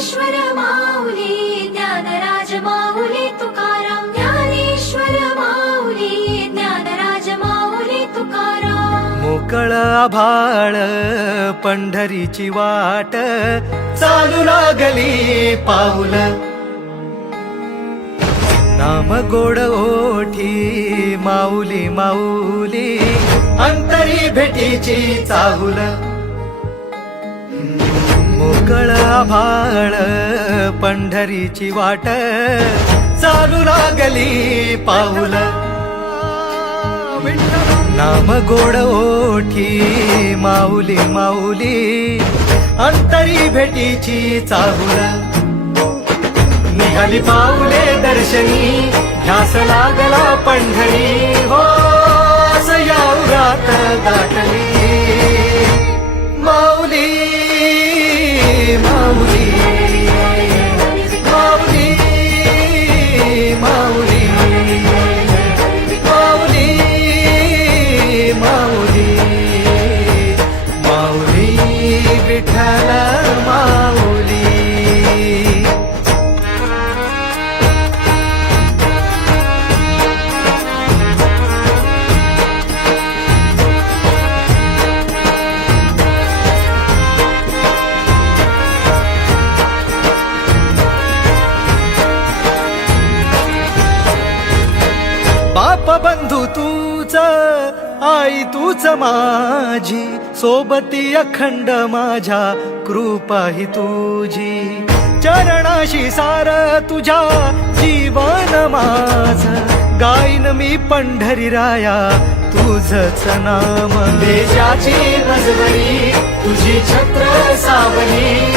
ज्ञानेश्वर माऊली ज्ञानराज माऊली तुकाराम ज्ञानेश्वर माऊली ज्ञानराज माऊली तुकाराम मोकळ आभाळ पंढरीची वाट चालू लागली पाऊल नाम गोड ओठी माऊली माऊली अंतरी भेटीची चाहुल मोकळ आभाळ पंढरीची वाट चालू लागली पाऊल नाम गोड ओठी माऊली माऊली अंतरी भेटीची चाहुल निघाली पाऊले दर्शनी ध्यास लागला पंढरी हो सयावरात दाटली माऊली माऊली माऊली माऊली माऊली माऊली माऊली विठ्ठल माऊली बाप बंधू तूच आई तूच माझी सोबती अखंड माझ्या कृपा ही तुझी चरणाशी सार तुझ्या जीवन माझ गाईन मी पंढरी राया तुझच नाम देशाची मजवरी तुझी छत्र सावली